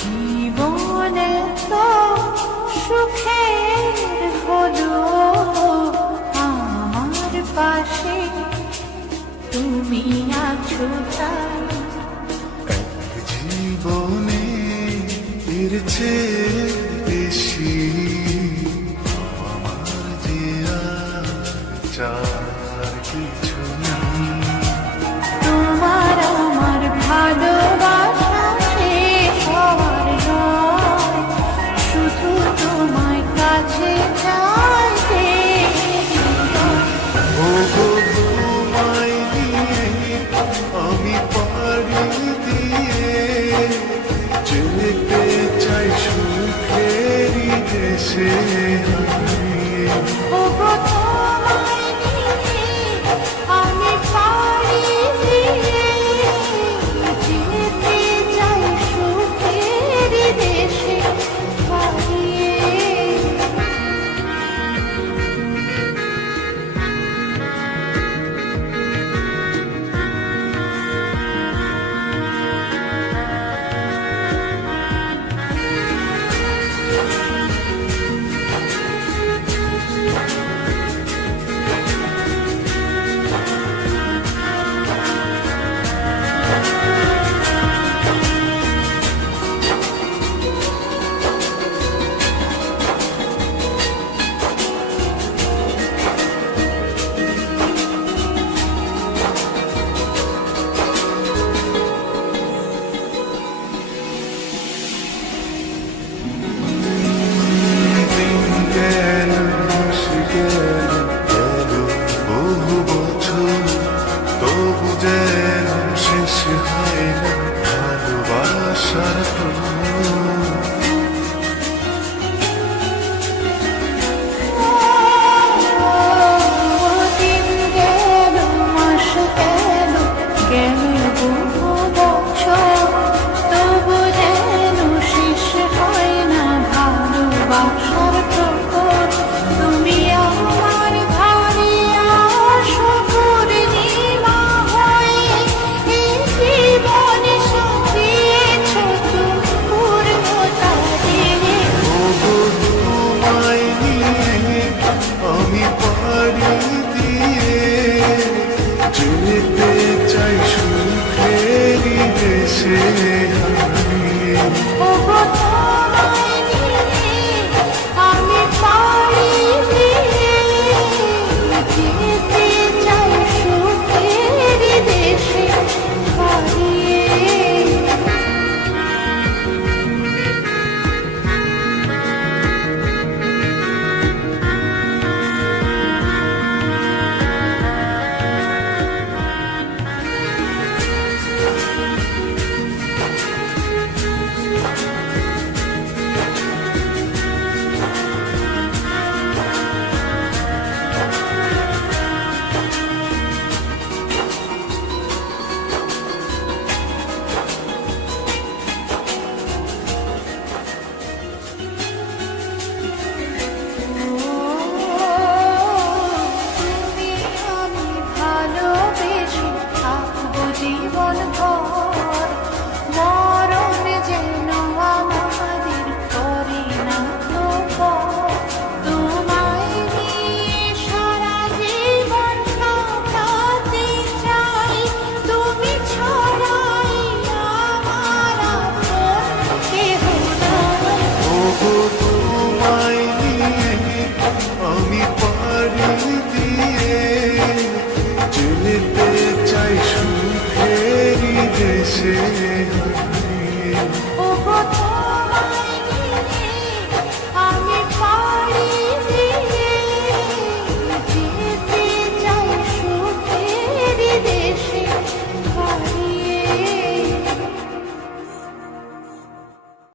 জীবনে তো সুখের হলো আমার পাশে তুমি আছো তাই। জীবনে এর চেয়ে বেশি আমার যে আর চার কিছু নেই। তোমার আমার ভালোবাসা শেষ হওয়ার নয়, শুধু তোমায় কাছে চাইতে। ওগো তোমায় দিয়ে আমি পাড়ি দিয়ে যেতে চাই সুখেরই দেশে হারিয়ে। ওগো তোমায় নিয়ে আমি পাড়ি দিয়ে যেতে চাই সুখের দেশে হারিয়ে। বহু বছর তবু যেন শেষ হয় না ভালোবাসার দিন গেল, মাস গেল, গেল বহু বছর, তবু যেন শেষ হয় না ভালোবাসার প্রহর। তুমি আমার ঘরে আসো পূর্ণিমা হয়ে, এই জীবনে সাজিয়েছ তুমি পূর্ণতা দিয়ে। ওগো তোমায় নিয়ে আমি পাড়ি দিয়ে যেতে চাই সুখেরই দেশে হারিয়ে। ওগো তোমায় নিয়ে আমি পাড়ি দিয়ে যেতে চাই সুখের দেশে হারিয়ে। তুমি আমি ভালোবেসে থাকবো জীবন ভর, মরণ যেন আমাদের করে না তো পর। তোমায় নিয়ে সারা জীবন কাটাতে চাই, তুমি ছড়াই আমার আপন কেহ নাই। ওগো তোমায় নিয়ে আমি পাড়ি দিয়ে যেতে চাই সুখেরই দেশে